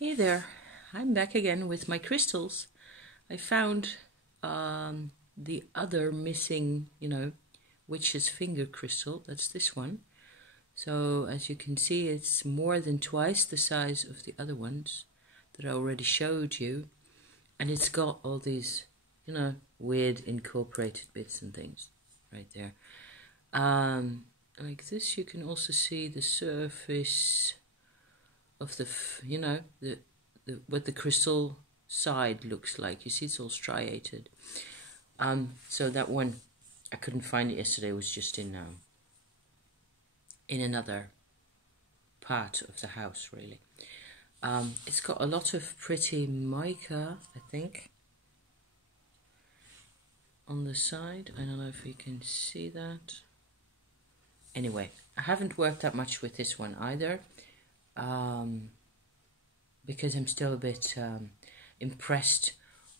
Hey there, I'm back again with my crystals. I found the other missing, witch's finger crystal. That's this one. So as you can see, it's more than twice the size of the other ones that I already showed you. And it's got all these, weird incorporated bits and things right there. Like this, you can also see the surface of what the crystal side looks like. You see it's all striated. So that one, I couldn't find it yesterday. It was just in another part of the house, really. It's got a lot of pretty mica, I think, on the side. I don't know if you can see that. Anyway, I haven't worked that much with this one either, because I'm still a bit impressed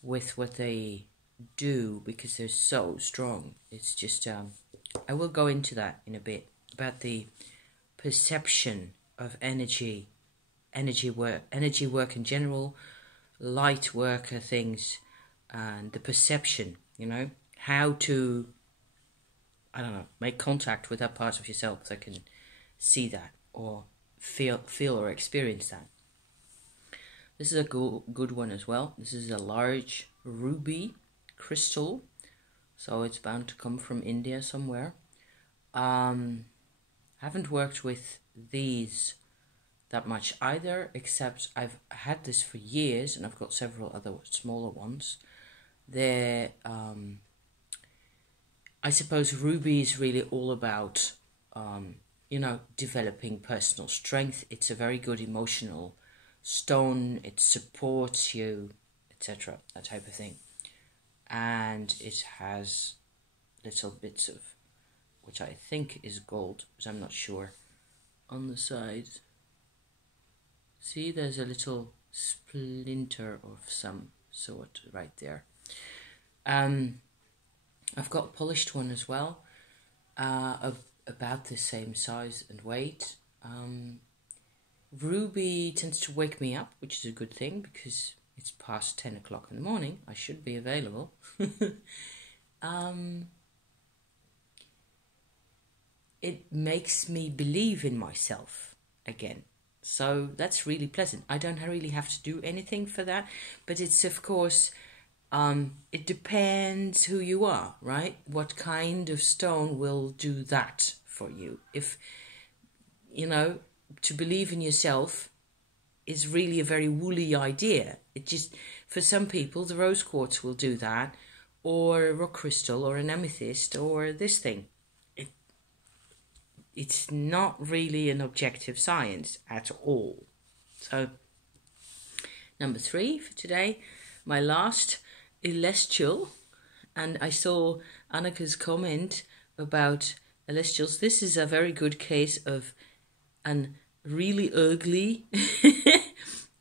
with what they do, because they're so strong. It's just, I will go into that in a bit, about the perception of energy work in general, light worker things, and the perception, how to, I don't know, make contact with that part of yourself that can see that or feel or experience that. This is a good one as well. This is a large ruby crystal, so it's bound to come from India somewhere. I haven't worked with these that much either, except I've had this for years, and I've got several other smaller ones. They're, I suppose ruby is really all about, developing personal strength. It's a very good emotional stone. It supports you, etc., that type of thing. And it has little bits of, which I think is gold, but I'm not sure, on the side. See, there's a little splinter of some sort right there. I've got a polished one as well, of about the same size and weight. Ruby tends to wake me up, which is a good thing, because it's past 10 o'clock in the morning. I should be available. It makes me believe in myself again. So that's really pleasant. I don't really have to do anything for that, but it's, of course, it depends who you are, right? What kind of stone will do that for you? If, to believe in yourself is really a very woolly idea. It just, for some people, the rose quartz will do that, or a rock crystal, or an amethyst, or this thing. It's not really an objective science at all. So, number 3 for today, my last celestial, and I saw Annika's comment about celestials. This is a very good case of an really ugly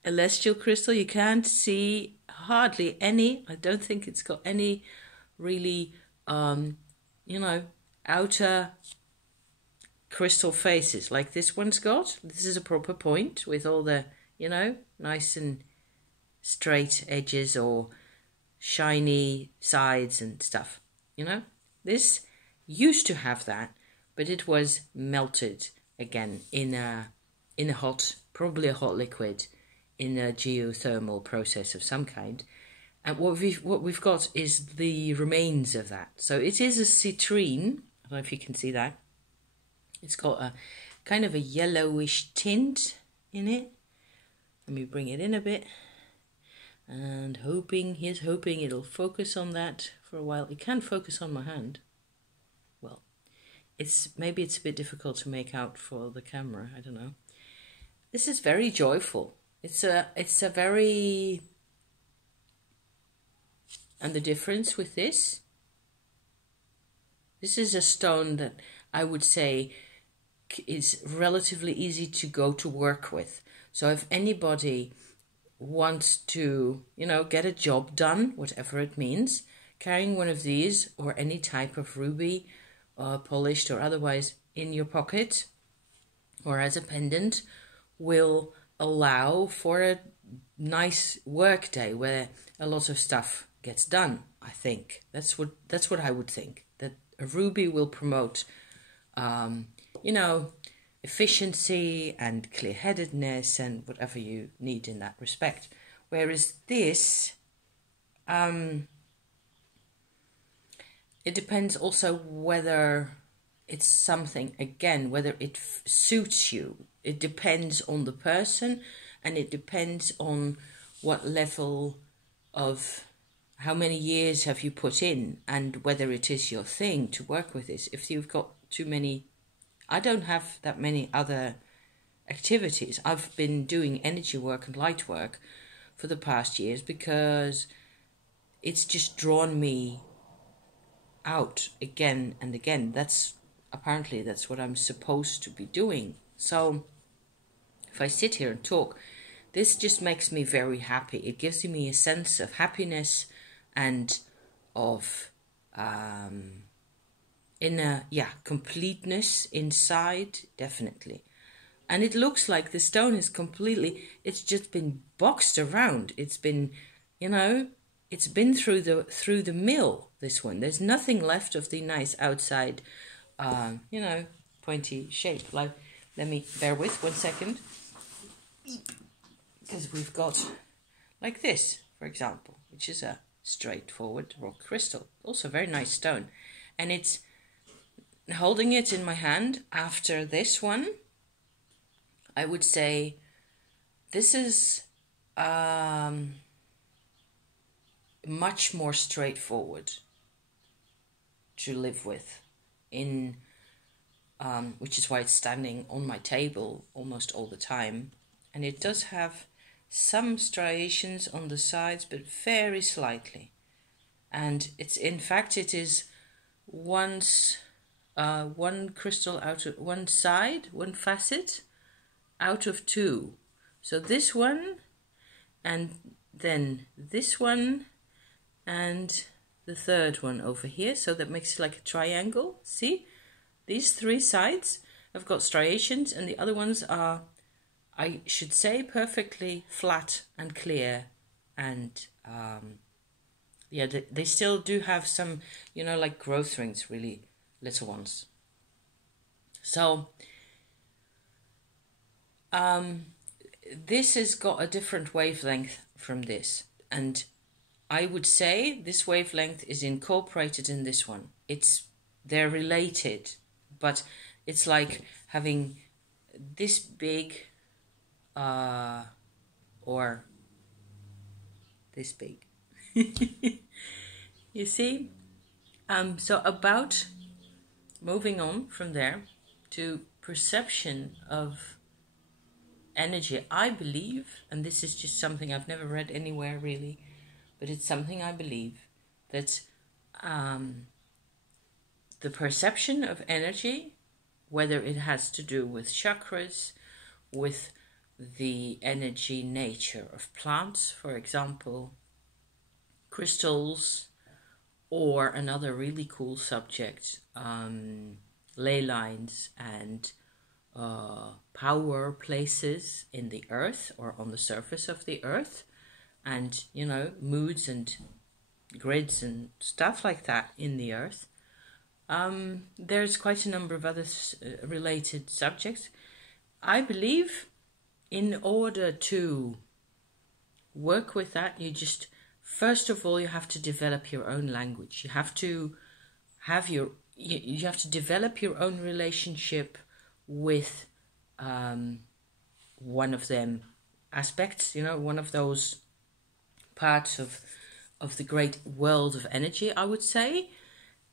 celestial crystal. You can't see hardly any. I don't think it's got any really, outer crystal faces like this one's got. This is a proper point with all the, nice and straight edges or shiny sides and stuff. This used to have that, but it was melted again in a hot, probably a hot liquid, in a geothermal process of some kind. And what we've got is the remains of that. So it is a citrine. I don't know if you can see that. It's got a kind of a yellowish tint in it. Let me bring it in a bit. And here's hoping it'll focus on that for a while. It can focus on my hand. Well, maybe it's a bit difficult to make out for the camera. I don't know. This is very joyful. It's a very, and the difference with this is a stone that I would say is relatively easy to go to work with. So if anybody wants to, get a job done, whatever it means, carrying one of these or any type of ruby, polished or otherwise, in your pocket or as a pendant will allow for a nice work day where a lot of stuff gets done. I think that's what I would think, that a ruby will promote efficiency and clear-headedness and whatever you need in that respect. Whereas this, it depends also whether it's something, again, whether it suits you. It depends on the person, and it depends on what level of, how many years have you put in, and whether it is your thing to work with this. If you've got too many, I don't have that many other activities. I've been doing energy work and light work for the past years because it's just drawn me out again and again. Apparently that's what I'm supposed to be doing. So if I sit here and talk, this just makes me very happy. It gives me a sense of happiness and of completeness inside, definitely. And it looks like the stone is it's just been boxed around. It's been, it's been through the mill, this one. There's nothing left of the nice outside, pointy shape. Like, let me bear with 1 second. Because we've got like this, for example, which is a straightforward rock crystal. Also very nice stone. And it's holding it in my hand after this one. I would say this is much more straightforward to live with, which is why it's standing on my table almost all the time. And it does have some striations on the sides, but very slightly. And it is one crystal out of one side, one facet out of two. So this one, and then this one, and the third one over here. So that makes it like a triangle. See? These three sides have got striations, and the other ones are, I should say, perfectly flat and clear. And they still do have some, like growth rings, really little ones. So this has got a different wavelength from this, and I would say this wavelength is incorporated in this one. They're related, but it's like having this big or this big. You see? So about moving on from there to perception of energy, I believe, and this is just something I've never read anywhere really, but it's something I believe, that the perception of energy, whether it has to do with chakras, with the energy nature of plants, for example, crystals, or another really cool subject, ley lines and power places in the earth or on the surface of the earth, and moods and grids and stuff like that in the earth. There's quite a number of other related subjects. I believe in order to work with that, first of all, you have to develop your own language. You have to you have to develop your own relationship with one of them aspects, one of those parts of the great world of energy, I would say.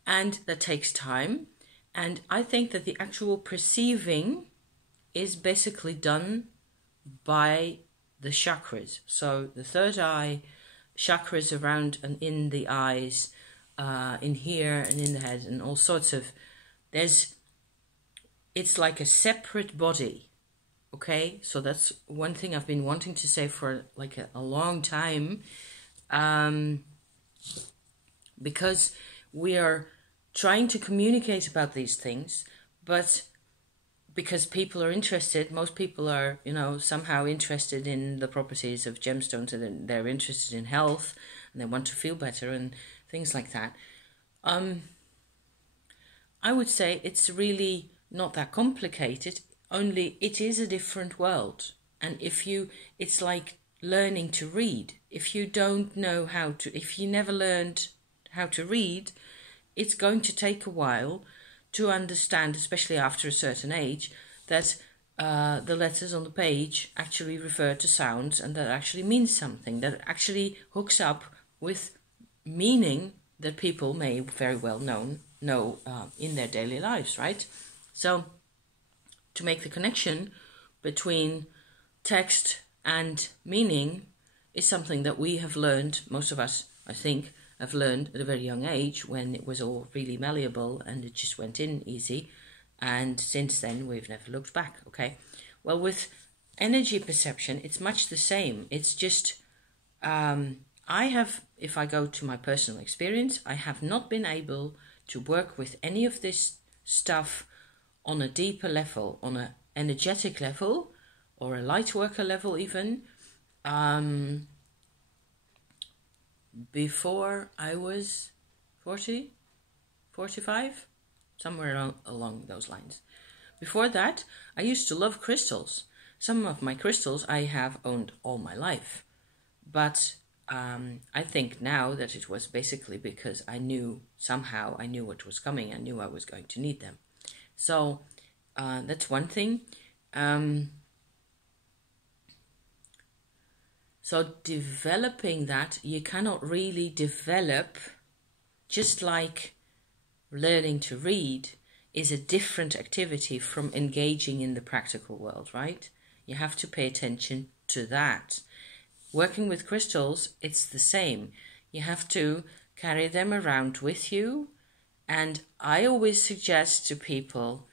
And that takes time. And I think that the actual perceiving is basically done by the chakras. So the third eye, chakras around and in the eyes, in here and in the head, and all sorts of, it's like a separate body. Okay, so that's one thing I've been wanting to say for like a long time, because we are trying to communicate about these things, but because people are interested. Most people are, somehow interested in the properties of gemstones, and they're interested in health, and they want to feel better and things like that. I would say it's really not that complicated, only it is a different world. And it's like learning to read. If you don't know if you never learned how to read, it's going to take a while to understand, especially after a certain age, that the letters on the page actually refer to sounds, and that actually means something, that actually hooks up with meaning that people may very well know in their daily lives, right? So to make the connection between text and meaning is something that we have learned, most of us, I think, have learned at a very young age, when it was all really malleable and it just went in easy. And since then, we've never looked back, okay? Well, with energy perception, it's much the same. It's just, if I go to my personal experience, I have not been able to work with any of this stuff on a deeper level, on an energetic level, or a light worker level even, before I was 40, 45, somewhere along those lines. Before that, I used to love crystals. Some of my crystals I have owned all my life. But I think now that it was basically because I knew what was coming. I knew I was going to need them. So that's one thing. So developing that, you cannot really develop, just like learning to read is a different activity from engaging in the practical world, right? You have to pay attention to that. Working with crystals, it's the same. You have to carry them around with you. And I always suggest to people,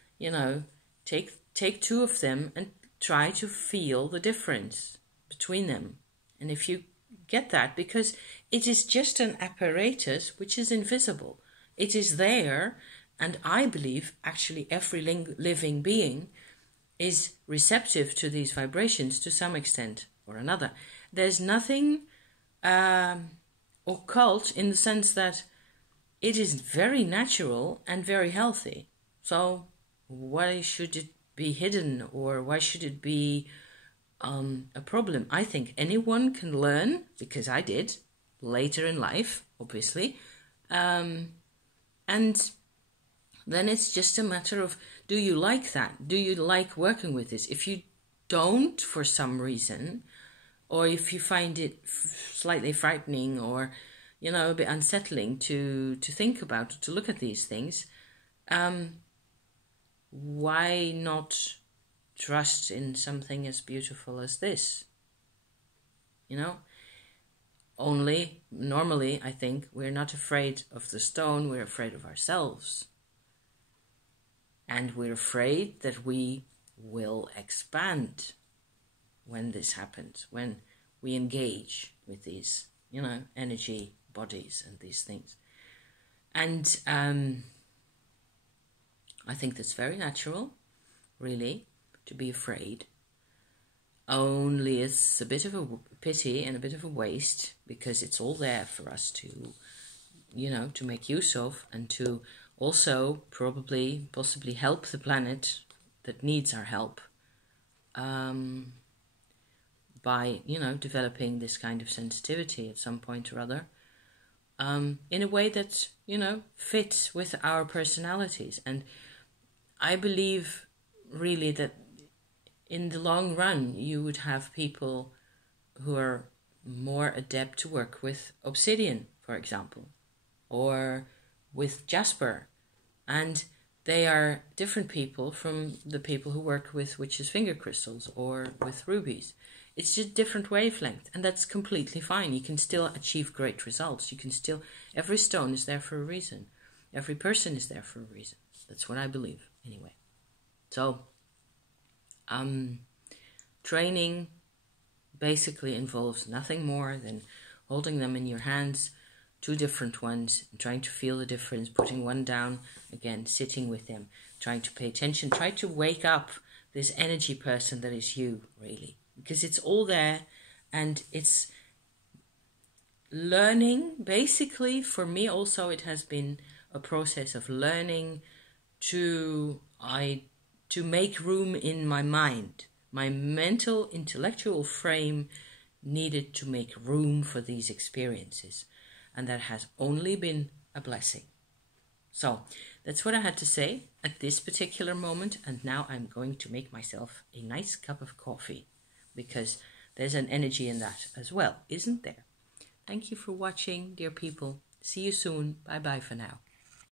take 2 of them and try to feel the difference between them. And if you get that, because it is just an apparatus which is invisible. It is there, and I believe actually every living being is receptive to these vibrations to some extent or another. There's nothing occult in the sense that it is very natural and very healthy. So why should it be hidden, or why should it be a problem? I think anyone can learn, because I did later in life, obviously. And then it's just a matter of, do you like that? Do you like working with this? If you don't, for some reason, or if you find it slightly frightening or, a bit unsettling to think about, to look at these things, why not trust in something as beautiful as this? Only, normally, I think, we're not afraid of the stone, we're afraid of ourselves. And we're afraid that we will expand when this happens, when we engage with these, energy bodies and these things. And I think that's very natural, really, to be afraid. Only it's a bit of a pity and a bit of a waste, because it's all there for us to, to make use of, and to also possibly help the planet that needs our help, by, developing this kind of sensitivity at some point or other, in a way that, fits with our personalities. And I believe really that in the long run, you would have people who are more adept to work with obsidian, for example, or with jasper. And they are different people from the people who work with witch's finger crystals or with rubies. It's just different wavelength, and that's completely fine. You can still achieve great results. Every stone is there for a reason. Every person is there for a reason. That's what I believe, anyway. So, training basically involves nothing more than holding them in your hands, 2 different ones, and trying to feel the difference, putting one down, again, sitting with them. trying to pay attention, try to wake up this energy person that is you, really, because it's all there, and it's learning. Basically, for me also, it has been a process of learning to make room in my mind. My mental, intellectual frame needed to make room for these experiences, and that has only been a blessing. So that's what I had to say at this particular moment, and now I'm going to make myself a nice cup of coffee, because there's an energy in that as well, isn't there? Thank you for watching, dear people. See you soon. Bye bye for now.